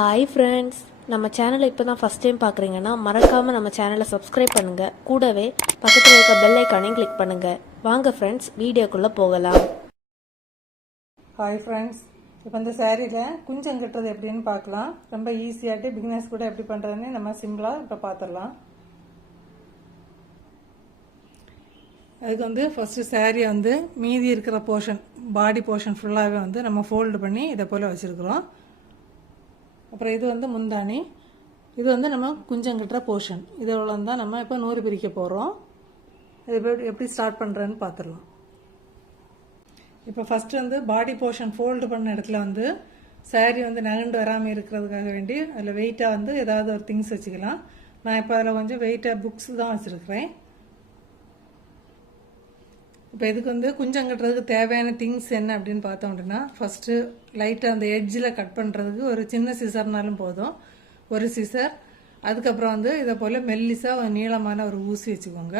Hi friends, நம்ம சேனலை இப்போ தான் ஃபஸ்ட் டைம் பார்க்குறீங்கன்னா மறக்காமல் நம்ம சேனலை சப்ஸ்கிரைப் பண்ணுங்கள். கூடவே பக்கத்தில் இருக்க பெல் ஐக்கானையும் கிளிக் பண்ணுங்கள். வாங்க ஃப்ரெண்ட்ஸ், வீடியோக்குள்ளே போகலாம். ஹாய் ஃப்ரெண்ட்ஸ், இப்போ இந்த சாரியில் குஞ்சம் கட்டுறது எப்படின்னு பார்க்கலாம். ரொம்ப ஈஸியாகிட்டு பிகினர்ஸ் கூட எப்படி பண்ணுறதுன்னு நம்ம சிம்பிளாக இப்போ பார்த்துடலாம். அதுக்கு ஃபஸ்ட்டு சாரியை மீதி இருக்கிற போர்ஷன், பாடி போர்ஷன் ஃபுல்லாகவே நம்ம ஃபோல்டு பண்ணி இதை போல் வச்சுருக்குறோம். அப்புறம் இது முந்தானி, இது நம்ம குஞ்சம் கட்டுற போர்ஷன். இதோட தான் நம்ம இப்போ நூறு பிரிக்க போகிறோம். இது எப்படி ஸ்டார்ட் பண்ணுறேன்னு பார்த்துடலாம். இப்போ ஃபஸ்ட்டு பாடி போர்ஷன் ஃபோல்டு பண்ண இடத்துல சாரீ நகண்டு வராமல் இருக்கிறதுக்காக வேண்டி அதில் வெயிட்டாக ஏதாவது ஒரு திங்ஸ் வச்சுக்கலாம். நான் இப்போ அதில் கொஞ்சம் வெயிட்டாக புக்ஸ் தான் வச்சுருக்கிறேன். இப்போ இதுக்கு குஞ்சம் கட்டுறதுக்கு தேவையான திங்ஸ் என்ன அப்படின்னு பார்த்தோம் அப்படின்னா, ஃபஸ்ட்டு லைட்டாக அந்த எட்ஜில் கட் பண்ணுறதுக்கு ஒரு சின்ன சிசர்னாலும் போதும், ஒரு சிசர். அதுக்கப்புறம் இதை போல் மெல்லிஸாக ஒரு நீளமான ஒரு ஊசி வச்சுக்கோங்க.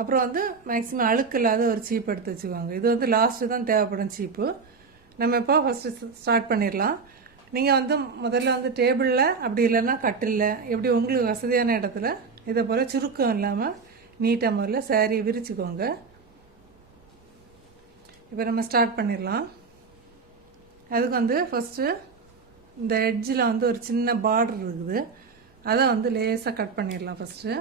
அப்புறம் மேக்ஸிமம் அழுக்கு இல்லாத ஒரு சீப் எடுத்து வச்சுக்கோங்க. இது லாஸ்ட்டு தான் தேவைப்படும் சீப்பு. நம்ம இப்போ ஃபஸ்ட்டு ஸ்டார்ட் பண்ணிடலாம். நீங்கள் முதல்ல டேபிளில், அப்படி இல்லைன்னா கட்டில், எப்படி உங்களுக்கு வசதியான இடத்துல இதை போல் சுருக்கம் இல்லாமல் நீட்டாக முதல்ல சாரியை விரிச்சுக்கோங்க. இப்போ நம்ம ஸ்டார்ட் பண்ணிடலாம். அதுக்கு ஃபஸ்ட்டு இந்த எட்ஜில் ஒரு சின்ன பார்டர் இருக்குது, அதை லேசாக கட் பண்ணிடலாம். ஃபஸ்ட்டு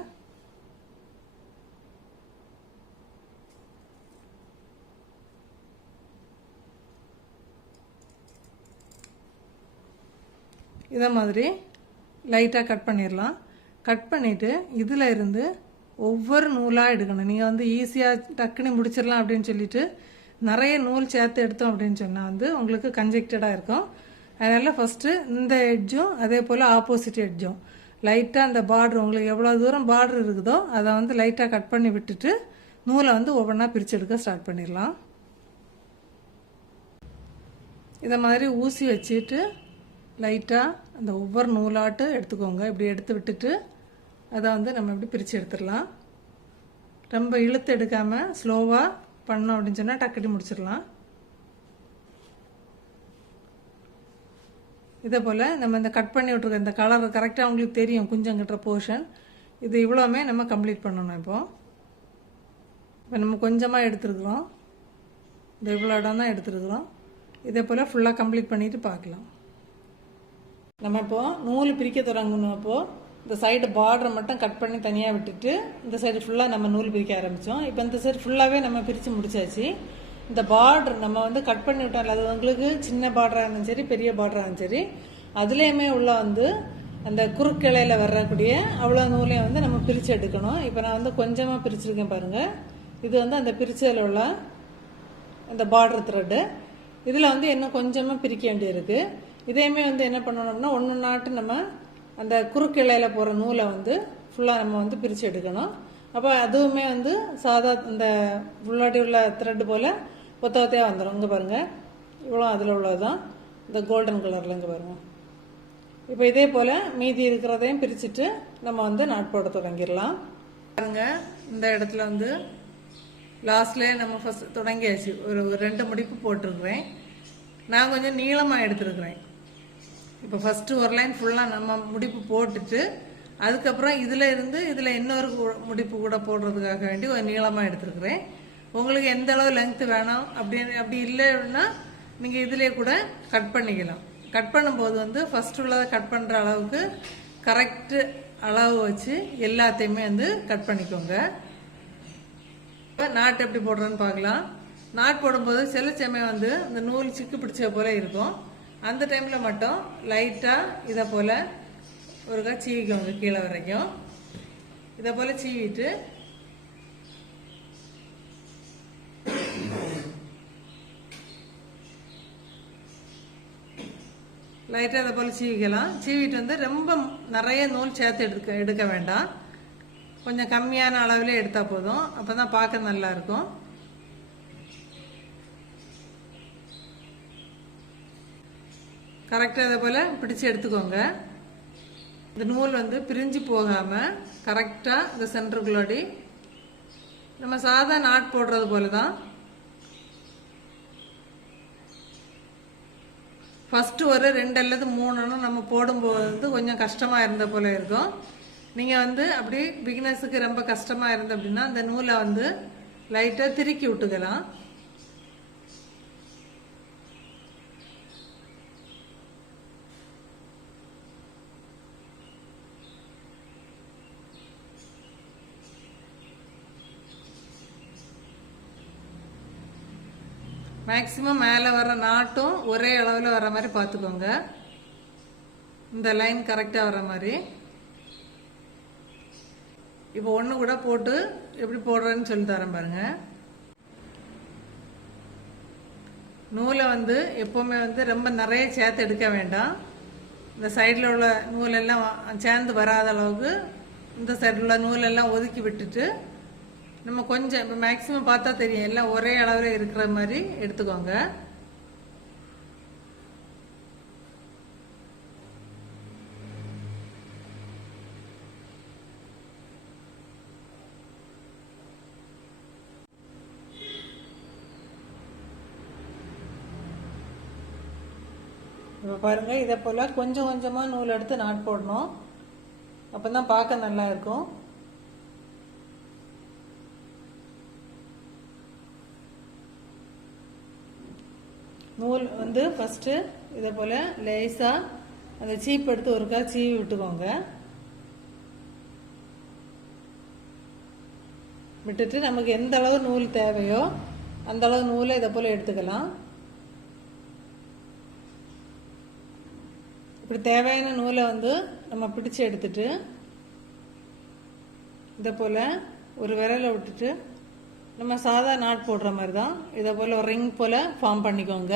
இதை மாதிரி லைட்டாக கட் பண்ணிடலாம். கட் பண்ணிவிட்டு இதில் இருந்து ஒவ்வொரு நூலாக எடுக்கணும். நீங்கள் ஈஸியாக டக்குன்னு முடிச்சிடலாம் அப்படின்னு சொல்லிட்டு நிறைய நூல் சேர்த்து எடுத்தோம் அப்படின்னு சொன்னால் உங்களுக்கு கன்ஜெக்டடாக இருக்கும். அதனால் ஃபஸ்ட்டு இந்த எட்ஜும் அதே போல் ஆப்போசிட் எட்ஜும் லைட்டாக அந்த பார்டர், உங்களுக்கு எவ்வளோ தூரம் பார்டர் இருக்குதோ அதை லைட்டாக கட் பண்ணி விட்டுட்டு நூலை ஒவ்வொன்றா பிரித்து எடுக்க ஸ்டார்ட் பண்ணிடலாம். இதை மாதிரி ஊசி வச்சுட்டு லைட்டாக அந்த ஒவ்வொரு நூலாட்டு எடுத்துக்கோங்க. இப்படி எடுத்து விட்டுட்டு அதை நம்ம இப்படி பிரித்து எடுத்துடலாம். ரொம்ப இழுத்து எடுக்காமல் ஸ்லோவாக பண்ணோம் அப்படின்னு சொன்னால் டக்கட்டி முடிச்சிடலாம். இதே போல் நம்ம இந்த கட் பண்ணி விட்ருக்க இந்த கலர் கரெக்டாக உங்களுக்கு தெரியும், குஞ்சம் கட்டுற போர்ஷன். இது இவ்வளோமே நம்ம கம்ப்ளீட் பண்ணணும். இப்போ நம்ம கொஞ்சமாக எடுத்துருக்குறோம், இந்த இவ்வளோ இடம் தான் எடுத்துருக்குறோம். இதே போல் ஃபுல்லாக கம்ப்ளீட் பண்ணிவிட்டு பார்க்கலாம். நம்ம இப்போது நூல் பிரிக்க தொடங்கணும். அப்போது இந்த சைடு பார்டரை மட்டும் கட் பண்ணி தனியாக விட்டுட்டு இந்த சைடு ஃபுல்லாக நம்ம நூல் பிரிக்க ஆரம்பித்தோம். இப்போ இந்த சைடு ஃபுல்லாகவே நம்ம பிரித்து முடிச்சாச்சு. இந்த பார்டர் நம்ம கட் பண்ணி விட்டோம், அது உங்களுக்கு சின்ன பார்டராக இருந்தாலும் சரி, பெரிய பார்டராக இருந்தாலும் சரி, அதுலேயுமே உள்ள அந்த குறுக்கிளையில் வரக்கூடிய அவ்வளோ நூலையும் நம்ம பிரித்து எடுக்கணும். இப்போ நான் கொஞ்சமாக பிரிச்சுருக்கேன் பாருங்கள். இது அந்த பிரிச்சதில் உள்ள அந்த பார்டர் த்ரெட்டு. இதில் இன்னும் கொஞ்சமாக பிரிக்க வேண்டியிருக்கு. இதையுமே என்ன பண்ணணும்னா ஒன்று நாட்டு நம்ம அந்த குறுக்கிளையில் போகிற நூலை ஃபுல்லாக நம்ம பிரித்து எடுக்கணும். அப்போ அதுவுமே சாதா இந்த உள்ளாட்டி உள்ள த்ரெட்டு போல் ஒத்தையாக வந்துடும். இங்கே பாருங்கள், இவ்வளோ அதில் உள்ளதுதான் இந்த கோல்டன் கலரில். இங்கே பாருங்கள். இப்போ இதே போல் மீதி இருக்கிறதையும் பிரிச்சுட்டு நம்ம நாட் போட தொடங்கிடலாம். பாருங்கள், இந்த இடத்துல லாஸ்ட்லேயே நம்ம ஃபஸ்ட் தொடங்கியாச்சு. ஒரு 2 முடிப்பு போட்டிருக்கிறேன். நான் கொஞ்சம் நீளமாக எடுத்துருக்குறேன். இப்போ ஃபஸ்ட்டு ஒரு லைன் ஃபுல்லாக நம்ம முடிப்பு போட்டுட்டு அதுக்கப்புறம் இதில் இன்னொரு முடிப்பு கூட போடுறதுக்காக வேண்டி ஒரு நீளமாக எடுத்துருக்குறேன். உங்களுக்கு எந்த அளவு லென்த்து வேணும் அப்படி இல்லைன்னா நீங்கள் இதிலே கூட கட் பண்ணிக்கலாம். கட் பண்ணும்போது ஃபஸ்ட்டு உள்ளதை கட் பண்ணுற அளவுக்கு கரெக்டு அளவு வச்சு எல்லாத்தையுமே கட் பண்ணிக்கோங்க. இப்போ நாட் எப்படி போடுறோன்னு பார்க்கலாம். நாட் போடும்போது சில சமயம் இந்த நூல் சிக்கு பிடிச்ச போல இருக்கும். அந்த டைமில் மட்டும் லைட்டாக இதை போல் ஒருக்கா சீவிக்கோங்க கீழே வரைக்கும். இதை போல் சீவிட்டு லைட்டாக இதை போல் சீவிக்கலாம். சீவிட்டு ரொம்ப நிறைய நூல் சேர்த்து எடுக்க வேண்டாம். கொஞ்சம் கம்மியான அளவில் எடுத்தால் போதும். அப்போ தான் பார்க்க நல்லாயிருக்கும். கரெக்டாக இதை போல் பிடிச்சி எடுத்துக்கோங்க. இந்த நூல் பிரிஞ்சு போகாமல் கரெக்டாக இந்த சென்டருக்குள்ளாடி நம்ம சாதா நாட் போடுறது போல தான் ஃபஸ்ட்டு ஒரு 2 அல்லது 3 நம்ம போடும்போது கொஞ்சம் கஷ்டமாக இருந்த போல இருக்கும். நீங்கள் வந்து அப்படி பிகினர்ஸுக்கு ரொம்ப கஷ்டமாக இருந்த அப்படின்னா அந்த நூலை வந்து லைட்டாக திருக்கி விட்டுக்கலாம். மேக்ஸிமம் மேலே வர நாட்டும் ஒரே அளவில் வர மாதிரி பார்த்துக்கோங்க. இந்த லைன் கரெக்டாக வர மாதிரி. இப்போ ஒன்று கூட போட்டு எப்படி போடுறேன்னு சொல்லி தரேன் பாருங்க. நூலை வந்து எப்போவுமே வந்து ரொம்ப நிறைய சேர்த்து எடுக்க வேண்டாம். இந்த சைடில் உள்ள நூலெல்லாம் சேர்ந்து வராத அளவுக்கு இந்த சைடில் உள்ள நூலெல்லாம் ஒதுக்கி விட்டுட்டு நம்ம கொஞ்சம் இப்போ மேக்ஸிமம் பார்த்தா தெரியும் எல்லாம் ஒரே அளவில் இருக்கிற மாதிரி எடுத்துக்கோங்க. இப்போ பாருங்கள், இதை போல் கொஞ்சம் கொஞ்சமாக நூல் எடுத்து நாட் போடணும். அப்போ தான் பார்க்க நல்லா இருக்கும். நூல் வந்து ஃபஸ்ட்டு இதை போல் லேசாக அந்த சீப் எடுத்து ஒருக்கா சீவி விட்டுக்கோங்க. விட்டுட்டு நமக்கு எந்த அளவு நூல் தேவையோ அந்த அளவு நூலை இதை போல் எடுத்துக்கலாம். இப்படி தேவையான நூலை வந்து நம்ம பிடிச்சு எடுத்துட்டு இதை போல் ஒரு விரலை விட்டுட்டு நம்ம சாதா நாட் போடுற மாதிரி தான் இதை போல் ஒரு ரிங் போல் ஃபார்ம் பண்ணிக்கோங்க.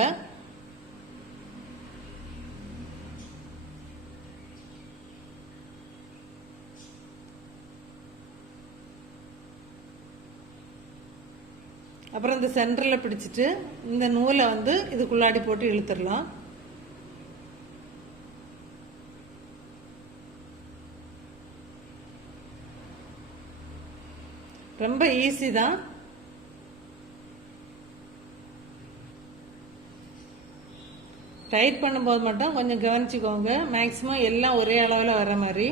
அப்புறம் இந்த சென்டரில் பிடிச்சிட்டு இந்த நூலை வந்து இதுக்குள்ளாடி போட்டு இழுத்துடலாம். ரொம்ப ஈஸி தான். டைட் பண்ணும்போது மட்டும் கொஞ்சம் கவனிச்சுக்கோங்க. மேக்ஸிமம் எல்லாம் ஒரே அளவில் வர மாதிரி.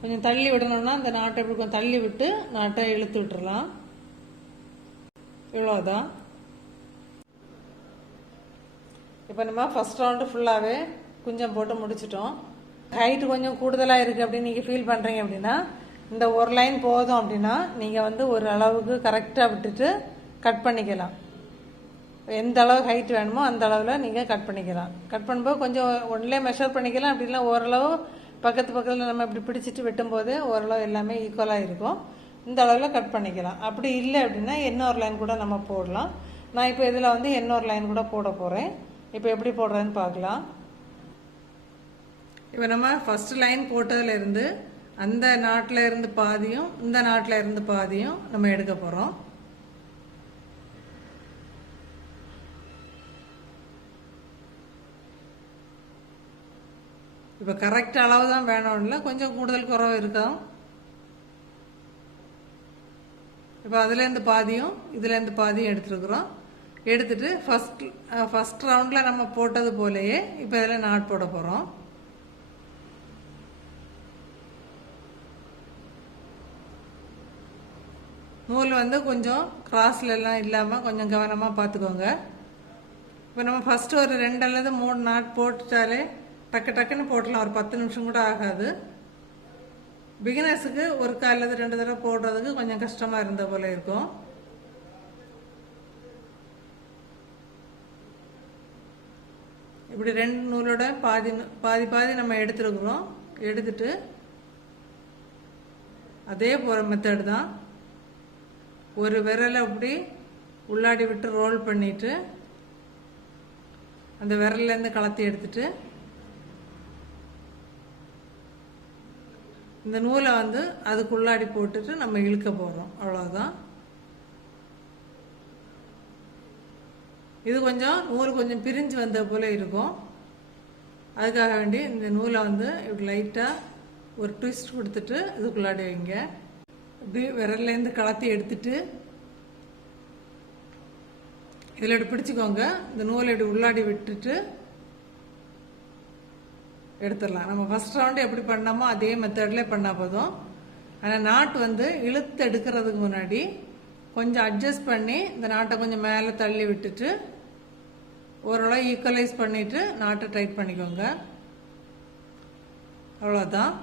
கொஞ்சம் தள்ளி விடணும்னா அந்த நாட்டை இப்படி கொஞ்சம் தள்ளி விட்டு நாட்டை இழுத்து விட்டுறலாம். இவ்வளோதான். இப்போ நம்ம ஃபர்ஸ்ட் ரவுண்டு ஃபுல்லாகவே குஞ்சம் போட்டு முடிச்சிட்டோம். ஹைட்டு கொஞ்சம் கூடுதலாக இருக்குது அப்படின்னு நீங்கள் ஃபீல் பண்ணுறீங்க அப்படின்னா இந்த ஒரு லைன் போதும் அப்படின்னா நீங்கள் வந்து ஒரு அளவுக்கு கரெக்டாக விட்டுட்டு கட் பண்ணிக்கலாம். எந்த அளவு ஹைட் வேணுமோ அந்த அளவில் நீங்கள் கட் பண்ணிக்கலாம். கட் பண்ணும்போது கொஞ்சம் ஒன்றிலே மெஷர் பண்ணிக்கலாம். அப்படின்னா ஓரளவு பக்கத்தில் நம்ம இப்படி பிடிச்சிட்டு வெட்டும்போது ஓரளவு எல்லாமே ஈக்குவலாக இருக்கும். இந்த அளவில் கட் பண்ணிக்கலாம். அப்படி இல்லை அப்படின்னா இன்னொரு லைன் கூட நம்ம போடலாம். நான் இப்போ இதில் வந்து இன்னொரு லைன் கூட போட போகிறேன். இப்போ எப்படி போடுறேன்னு பார்க்கலாம். இப்போ நம்ம ஃபர்ஸ்ட் லைன் போட்டதுலேருந்து அந்த நாட்டில் இருந்து பாதியும் இந்த நாட்டில் இருந்து பாதியும் நம்ம எடுக்க போகிறோம். இப்போ கரெக்ட் அளவு தான் வேணும்ல, கொஞ்சம் கூடுதல் குறைவு இருக்கும். இப்போ அதுலேருந்து பாதியும் இதுலேருந்து பாதியும் எடுத்துருக்குறோம். எடுத்துட்டு ஃபர்ஸ்ட் ரவுண்டில் நம்ம போட்டது போலயே இப்போ இதில் நாட் போட போகிறோம். நூல் வந்து கொஞ்சம் கிராஸ்ல எல்லாம் இல்லாமல் கொஞ்சம் கவனமாக பார்த்துக்கோங்க. இப்போ நம்ம ஃபஸ்ட்டு ஒரு 2 அல்லது 3 நாட் போட்டுட்டாலே டக்குன்னு போடலாம். ஒரு 10 நிமிஷம் கூட ஆகாது. பிகினர்ஸுக்கு ஒரு அல்லது 2 தடவை போடுறதுக்கு கொஞ்சம் கஷ்டமாக இருந்த போல இருக்கும். இப்படி 2 நூலோட பாதி நம்ம எடுத்துருக்குறோம். எடுத்துட்டு அதே போகிற மெத்தட் தான். ஒரு விரலை அப்படி உள்ளாடி விட்டு ரோல் பண்ணிட்டு அந்த விரல்லேருந்து கலத்தி எடுத்துட்டு இந்த நூலை வந்து அதுக்குள்ளாடி போட்டுட்டு நம்ம இழுக்க போகிறோம். அவ்வளோதான். இது கொஞ்சம் நூல் கொஞ்சம் பிரிஞ்சு வந்த போல இருக்கும். அதுக்காக வேண்டி இந்த நூலை வந்து இப்படி லைட்டாக ஒரு ட்விஸ்ட் கொடுத்துட்டு இதுக்குள்ளாடி வைங்க. இப்படி விரல்லேருந்து கலத்தி எடுத்துட்டு இதில் இப்படி பிடிச்சிக்கோங்க. இந்த நூலை இப்படி உள்ளாடி விட்டுட்டு எடுத்துடலாம். நம்ம ஃபர்ஸ்ட் ரவுண்டு எப்படி பண்ணாமோ அதே மெத்தட்லேயே பண்ணால் போதும். ஆனால் நாட்டு வந்து இழுத்து எடுக்கிறதுக்கு முன்னாடி கொஞ்சம் அட்ஜஸ்ட் பண்ணி இந்த நாட்டை கொஞ்சம் மேலே தள்ளி விட்டுட்டு ஓரளவு ஈக்குவலைஸ் பண்ணிவிட்டு நாட்டை டைட் பண்ணிக்கோங்க. அவ்வளோதான்.